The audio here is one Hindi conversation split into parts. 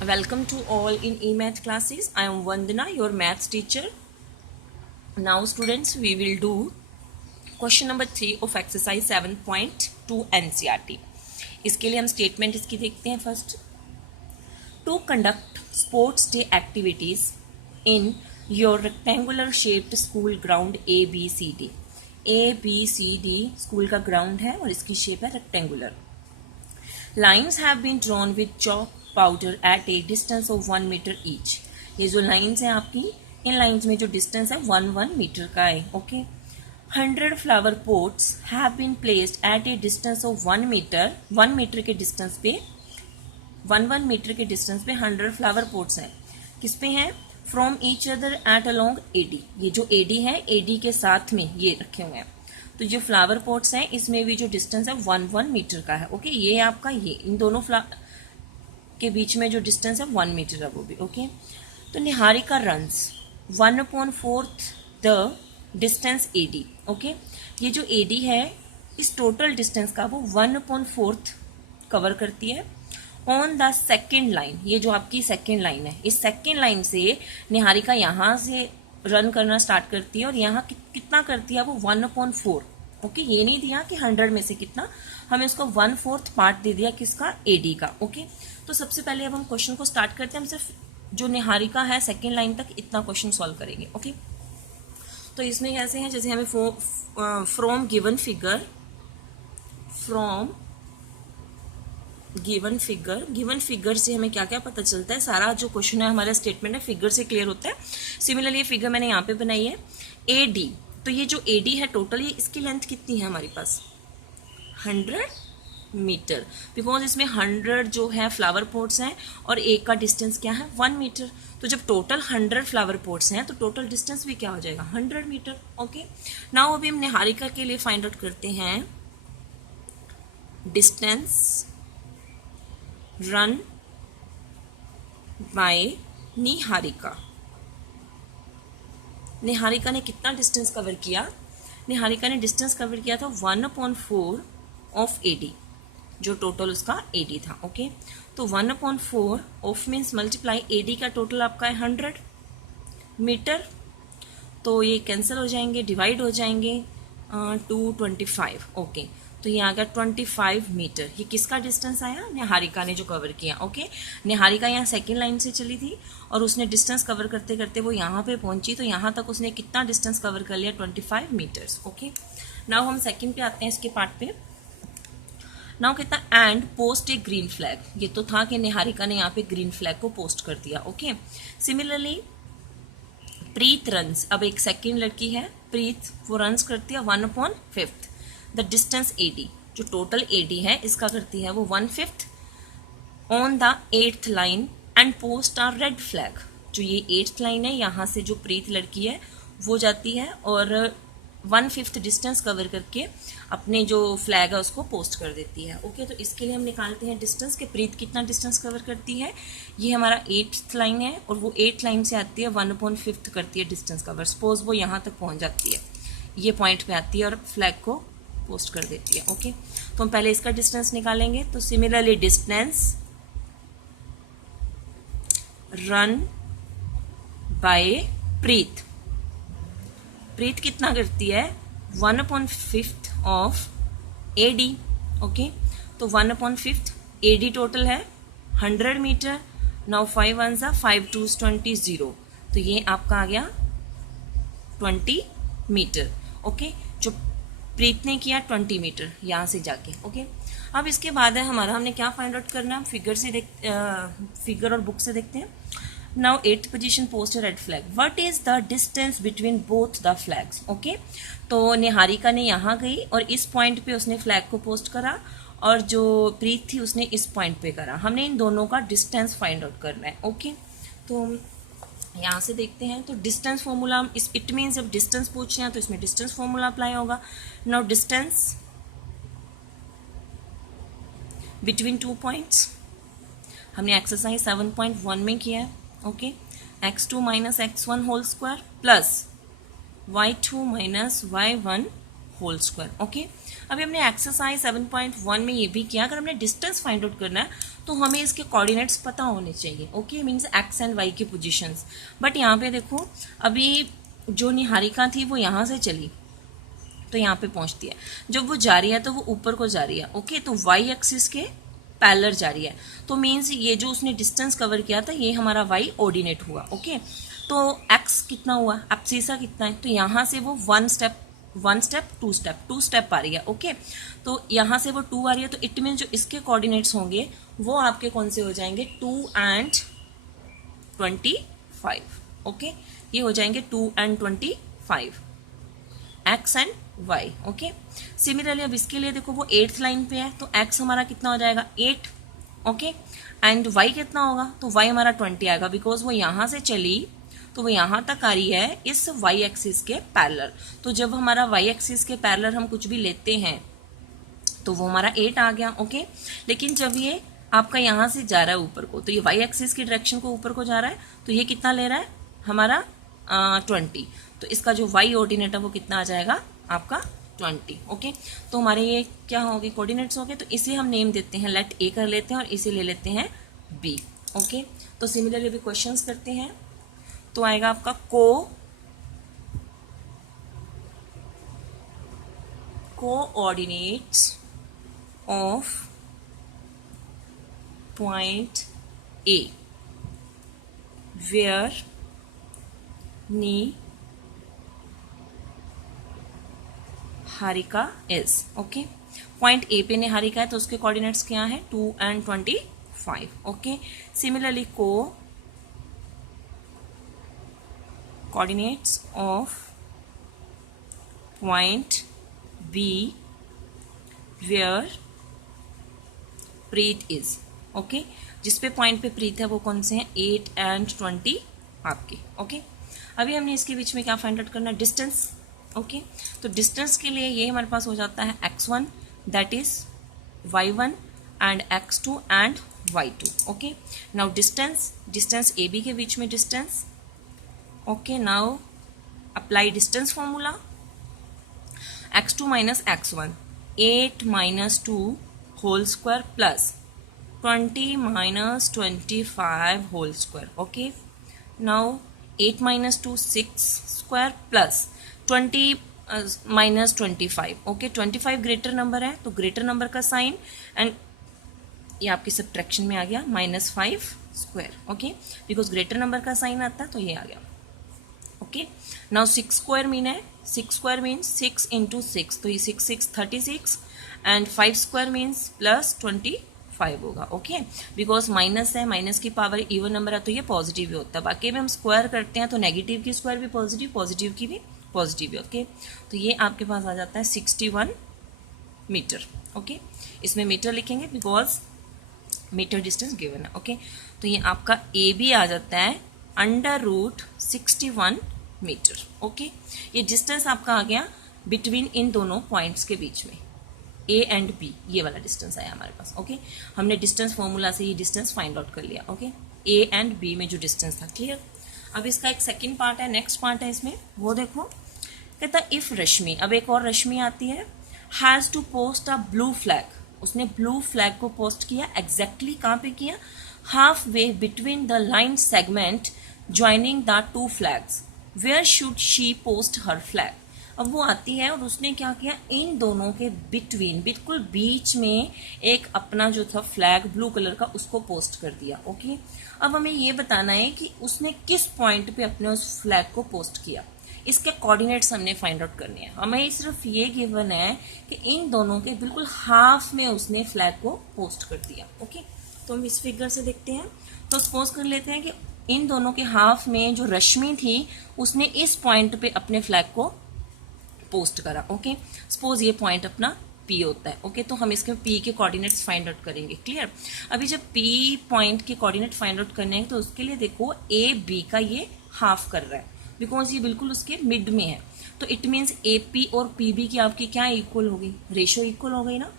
Welcome to all in eMath classes. I am Vandana, your maths teacher. Now students, we will do question number 3 of exercise 7.2 NCERT. इसके लिए हम स्टेटमेंट इसकी देखते हैं first. To conduct sports day activities in your rectangular shaped school ground ABCD. ABCD school का ग्राउंड है और इसकी शेप है rectangular. Lines have been drawn with chalk powder at a distance of 1 metre each. ये जो लाइन्स हैं आपकी, इन लाइन्स में जो डिस्टेंस है 1 मीटर का है. Okay. 100 flower pots have been placed at a distance of 1 metre. 1 metre के डिस्टेंस पे 1 मीटर के डिस्टेंस पे 100 फ्लावर पोट्स हैं. किस पे हैं? From each other at along AD. ये जो AD है, AD के साथ में ये रखे हुए हैं. तो जो फ्लावर पोट्स हैं इसमें भी जो डिस्टेंस है 1 मीटर का है. ओके. ये आपका ये इन दोनों के बीच में जो डिस्टेंस है 1 मीटर है वो भी. ओके. तो Niharika runs 1/4 the distance AD. Okay. ये जो AD है इस टोटल डिस्टेंस का वो 1/4 कवर करती है ऑन द सेकेंड लाइन. ये जो आपकी सेकेंड लाइन है, इस सेकेंड लाइन से निहारिका यहाँ से रन करना स्टार्ट करती है और यहाँ कितना करती है वो 1/4. ओके. ये नहीं दिया कि 100 में से कितना, हमें उसको 1/4 पार्ट दे दिया किसका? AD का. ओके. तो सबसे पहले अब हम क्वेश्चन को स्टार्ट करते हैं. हम सिर्फ जो निहारिका है सेकेंड लाइन तक इतना क्वेश्चन सॉल्व करेंगे. ओके. तो इसमें कैसे हैं, जैसे हमें फ्रॉम गिवन फिगर से हमें क्या क्या पता चलता है. सारा जो क्वेश्चन है हमारा स्टेटमेंट है फिगर से क्लियर होता है. सिमिलरली ये फिगर मैंने यहाँ पे बनाई है AD. तो ये जो AD है टोटल, ये इसकी लेंथ कितनी है हमारे पास? 100 मीटर. बिकॉज इसमें 100 जो है फ्लावर पोट्स हैं और एक का डिस्टेंस क्या है? 1 मीटर. तो जब टोटल 100 फ्लावर पोट्स हैं तो टोटल डिस्टेंस भी क्या हो जाएगा? 100 मीटर. ओके. नाउ अभी हम निहारिका के लिए फाइंड आउट करते हैं distance run by Niharika. Niharika ने कितना डिस्टेंस कवर किया? निहारिका ने डिस्टेंस कवर किया था 1/4 ऑफ AD, जो टोटल उसका AD था. ओके. तो 1/4 ऑफ मीन्स मल्टीप्लाई AD का टोटल आपका है 100 मीटर. तो ये कैंसिल हो जाएंगे, डिवाइड हो जाएंगे 225. ओके. तो ये आ गया 25 मीटर. ये किसका डिस्टेंस आया? निहारिका ने जो कवर किया. ओके. निहारिका यहाँ सेकेंड लाइन से चली थी और उसने डिस्टेंस कवर करते करते वो यहाँ पे पहुंची. तो यहाँ तक उसने कितना डिस्टेंस कवर कर लिया? 25 मीटर्स. ओके. नाउ हम सेकेंड पे आते हैं इसके पार्ट पे. नाउ कहता and post A green flag. ये तो था कि निहारिका ने यहाँ पे ग्रीन फ्लैग को पोस्ट कर दिया. ओके. सिमिलरली प्रीत रन्स. अब एक सेकेंड लड़की है प्रीत, वो रन्स करती है 1/5 द डिस्टेंस AD. जो टोटल AD है इसका करती है वो 1/5 on the 8th line and post or red flag. जो ये 8th लाइन है यहाँ से जो प्रीत लड़की है वो जाती है और 1/5 डिस्टेंस कवर करके अपने जो फ्लैग है उसको पोस्ट कर देती है. ओके. तो इसके लिए हम निकालते हैं डिस्टेंस के प्रीत कितना डिस्टेंस कवर करती है. ये हमारा 8th लाइन है और वो 8th लाइन से आती है 1/5 करती है डिस्टेंस कवर. सपोज वो यहाँ तक पहुँच जाती है, ये पॉइंट पे आती है और फ्लैग को पोस्ट कर देती है. ओके. तो हम पहले इसका डिस्टेंस निकालेंगे. तो सिमिलरली डिस्टेंस रन बाय प्रीत. प्रीत कितना करती है? 1/5 ऑफ AD. ओके. तो 1/5 AD टोटल है 100 मीटर. नाउ 5 1 5 2 20 0. तो ये आपका आ गया 20 मीटर. ओके. जो प्रीत ने किया 20 मीटर यहाँ से जाके. ओके. अब इसके बाद है हमारा, हमने क्या फाइंड आउट करना है? फिगर और बुक से देखते हैं. Now 8th position post red flag. What is the distance between both the flags? Okay. तो निहारिका ने यहाँ गई और इस पॉइंट पे उसने फ्लैग को पोस्ट करा और जो प्रीत थी उसने इस पॉइंट पे करा. हमने इन दोनों का डिस्टेंस फाइंड आउट करना है. ओके. तो यहाँ से देखते हैं. तो डिस्टेंस फॉर्मूला इट मीन्स जब डिस्टेंस पूछ रहे हैं तो इसमें डिस्टेंस फॉर्मूला अप्लाई होगा. नाउ डिस्टेंस बिटवीन 2 पॉइंट्स हमने एक्सरसाइज 7.1 में किया है. ओके. x2 minus x1 whole square plus y2 minus y1 whole square. Okay. अभी हमने एक्सरसाइज 7.1 में ये भी किया, अगर हमने डिस्टेंस फाइंड आउट करना है तो हमें इसके कोऑर्डिनेट्स पता होने चाहिए, okay, means X and Y के पोजीशंस। बट यहाँ पे देखो, अभी जो निहारिका थी वो यहाँ से चली तो यहाँ पे पहुंचती है, जब वो जा रही है तो वो ऊपर को जा रही है, ओके, तो वाई एक्सिस के पैरेलल जा रही है, तो मीन्स ये जो उसने डिस्टेंस कवर किया था ये हमारा वाई ऑर्डिनेट हुआ, ओके। तो एक्स कितना हुआ, एब्सिसा कितना है, तो यहाँ से वो वन स्टेप टू स्टेप आ रही है, ओके। तो यहाँ से वो 2 आ रही है, तो इट मीन जो इसके कोऑर्डिनेट्स होंगे वो आपके कौन से हो जाएंगे, 2 and 25, ओके, ये हो जाएंगे 2 and 25, X and Y, okay. Similarly अब इसके लिए देखो वो 8th लाइन पे है, तो एक्स हमारा कितना हो जाएगा 8, ओके, एंड वाई कितना होगा, तो वाई हमारा 20 आएगा, बिकॉज वो यहाँ से चली तो वो यहाँ तक आ रही है इस वाई एक्सिस के पैरेलल। तो जब हमारा वाई एक्सिस के पैरेलल हम कुछ भी लेते हैं तो वो हमारा 8 आ गया, ओके। लेकिन जब ये आपका यहाँ से जा रहा है ऊपर को, तो ये वाई एक्सिस की डायरेक्शन को ऊपर को जा रहा है, तो ये कितना ले रहा है हमारा 20, तो इसका जो वाई ऑर्डिनेट है वो कितना आ जाएगा आपका 20, ओके। तो हमारे ये क्या हो गए, कोऑर्डिनेट्स हो गए, तो इसे हम नेम देते हैं, लेट ए कर लेते हैं और इसे ले लेते हैं बी, ओके। तो सिमिलरली भी क्वेश्चंस करते हैं, तो आएगा आपका coordinates of point A where Niharika is, okay. Point A पे निहारिका है तो उसके कोऑर्डिनेट्स क्या है, 2 and 25, okay. Similarly coordinates of point B where Preet is, okay. जिस पे पॉइंट पे प्रीत है वो कौन से हैं, 8 and 20 आपके, ओके। अभी हमने इसके बीच में क्या फाइंड आउट करना है, डिस्टेंस, ओके। तो डिस्टेंस के लिए ये हमारे पास हो जाता है x1 that is y1 and x2 and y2, okay. Now distance A B के बीच में distance, okay, now apply distance formula, x2 minus x1, 8 minus 2 whole square plus 20 minus 25 whole square, okay. Now 8 minus 2 6 square plus 20 minus 25, okay, 25 greater number है तो ग्रेटर नंबर का साइन एंड ये आपकी सब्ट्रैक्शन में आ गया -5 square, okay, because greater number का साइन आता है तो ये आ गया, ओके। नाउ 6 स्क्वायर मीन है, 6 स्क्वायर मीन्स 6 into 6, तो ये 6 6 36 एंड 5 स्क्वायर मीन्स प्लस 25 होगा, ओके। बिकॉज माइनस है, माइनस की पावर इवन नंबर है तो ये पॉजिटिव ही होता है, बाकी में हम स्क्वायर करते हैं तो नेगेटिव की स्क्वायर भी पॉजिटिव, पॉजिटिव की भी पॉजिटिव, ओके। तो ये आपके पास आ जाता है 61 मीटर, ओके। इसमें मीटर लिखेंगे बिकॉज मीटर डिस्टेंस गिवन है, ओके। तो ये आपका ए बी आ जाता है √61 मीटर, ओके। ये डिस्टेंस आपका आ गया बिटवीन इन दोनों पॉइंट्स के बीच में, ए एंड बी, ये वाला डिस्टेंस आया हमारे पास, ओके। हमने डिस्टेंस फॉर्मूला से ये डिस्टेंस फाइंड आउट कर लिया, ओके, ए एंड बी में जो डिस्टेंस था, क्लियर। अब इसका एक सेकेंड पार्ट है, नेक्स्ट पार्ट है इसमें, वो देखो, कहता इफ रश्मि, अब एक और रश्मि आती है, has to post a blue flag, उसने ब्लू फ्लैग को पोस्ट किया, एग्जैक्टली कहाँ पे किया, half way between the line segment joining the 2 flags, where should she post her flag. अब वो आती है और उसने क्या किया, इन दोनों के बिटवीन, बिल्कुल बीच में एक अपना जो था फ्लैग ब्लू कलर का उसको पोस्ट कर दिया, ओके। अब हमें ये बताना है कि उसने किस पॉइंट पे अपने उस फ्लैग को पोस्ट किया, इसके कोऑर्डिनेट्स हमने फाइंड आउट करने हैं। हमें सिर्फ ये गिवन है कि इन दोनों के बिल्कुल हाफ में उसने फ्लैग को पोस्ट कर दिया, ओके। तो हम इस फिगर से देखते हैं, तो सपोज कर लेते हैं कि इन दोनों के हाफ में जो रश्मि थी उसने इस पॉइंट पे अपने फ्लैग को पोस्ट करा, ओके। सपोज ये पॉइंट अपना P होता है, ओके। तो हम इसके P के कोऑर्डिनेट्स फाइंड आउट करेंगे, क्लियर। अभी जब P पॉइंट के कोऑर्डिनेट फाइंड आउट करने हैं तो उसके लिए देखो A B का ये हाफ कर रहा है, बिकॉज ये बिल्कुल उसके मिड में है, तो इट मीन्स AP और PB की आपकी क्या इक्वल हो गई, रेशियो इक्वल हो गई ना।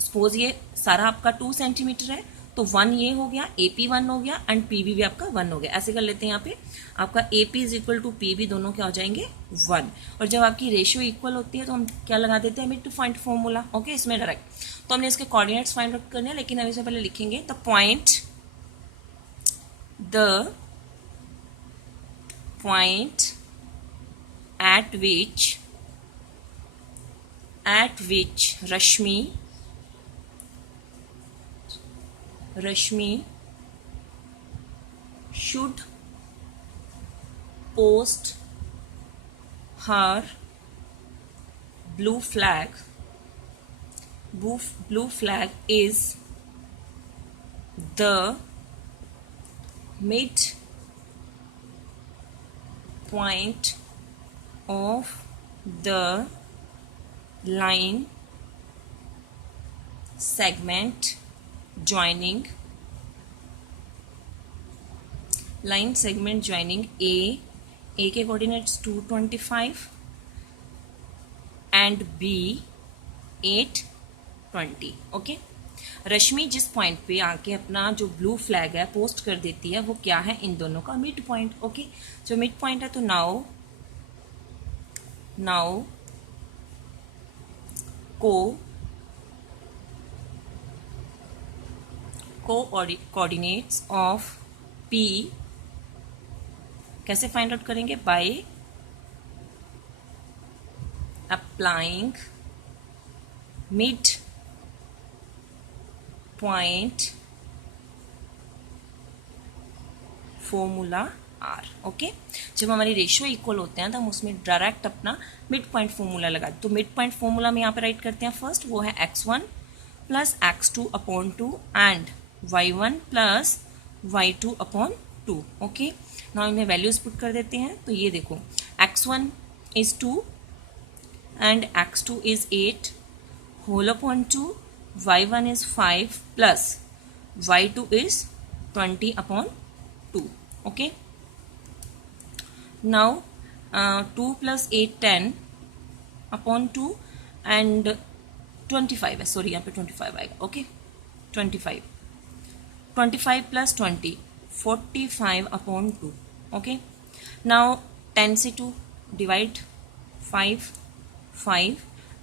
सपोज ये सारा आपका 2 सेंटीमीटर है तो 1 ये हो गया, AP 1 हो गया एंड PB भी आपका 1 हो गया। ऐसे कर लेते हैं, यहाँ पे आपका AP is equal to PB दोनों क्या हो जाएंगे 1। और जब आपकी रेशियो इक्वल होती है तो हम क्या लगा देते हैं, मिड पॉइंट फॉर्मूला। ओके, इसमें डायरेक्ट तो हमने इसके कोऑर्डिनेट्स फाइंड आउट करने हैं, लेकिन हम इससे पहले लिखेंगे the point at which Rashmi should post her blue flag. Blue flag is the mid point of the line segment joining A के coordinates 225 and B 820। ओके, रश्मि जिस पॉइंट पे आके अपना जो ब्लू फ्लैग है पोस्ट कर देती है वो क्या है, इन दोनों का मिड पॉइंट। ओके, जो मिड पॉइंट है तो नाउ कोऑर्डिनेट्स ऑफ P कैसे फाइंड आउट करेंगे, by applying mid point formula R। Okay, जब हमारी रेशियो इक्वल होते हैं तो हम उसमें डायरेक्ट अपना मिड पॉइंट फॉर्मूला लगा। तो मिड पॉइंट फॉर्मूला में यहाँ पे राइट करते हैं फर्स्ट, वो है x1 plus x2 upon 2 and y1 plus y2 upon 2। Okay, now इन्हें वैल्यूज पुट कर देते हैं। तो ये देखो x1 is 2 and x2 is 8 whole upon 2, y1 is 5 plus y2 is 20 upon 2. Okay, now 2 plus 8 10 upon 2 and 25 है, सॉरी यहाँ पे 25 आएगा। Okay, 25 plus 20 45 upon 2। Okay, now 10 से 2 डिवाइड 5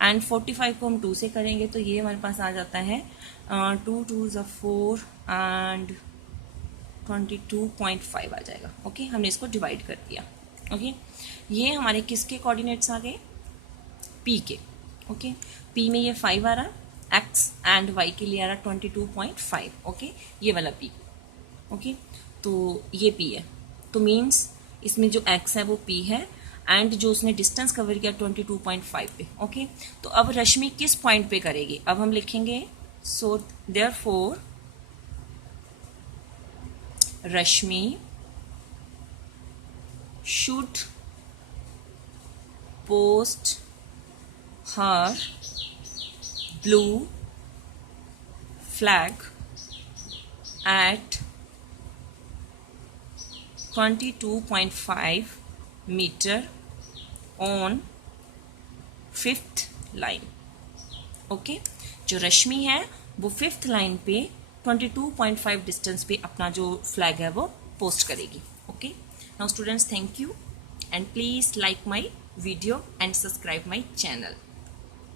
एंड 45 को हम 2 से करेंगे तो ये हमारे पास आ जाता है 2 2 ज़ा 4 एंड 22.5 आ जाएगा। ओके, हमने इसको डिवाइड कर दिया। ओके, ये हमारे किसके कोऑर्डिनेट्स आ गए, P के। ओके, P में ये 5 आ रहा, X एंड Y के लिए आ रहा 22.5। ओके, ये वाला P। ओके, तो ये P है, तो मीन्स इसमें जो X है वो P है एंड जो उसने डिस्टेंस कवर किया 22.5 पे। ओके, तो अब रश्मि किस पॉइंट पे करेगी, अब हम लिखेंगे so therefore Rashmi should post her blue flag at 22.5 metre on 5th line. Okay, जो रश्मि है वो 5th लाइन पे 22.5 डिस्टेंस पे अपना जो फ्लैग है वो पोस्ट करेगी। Okay, now students, thank you and please like my video and subscribe my channel.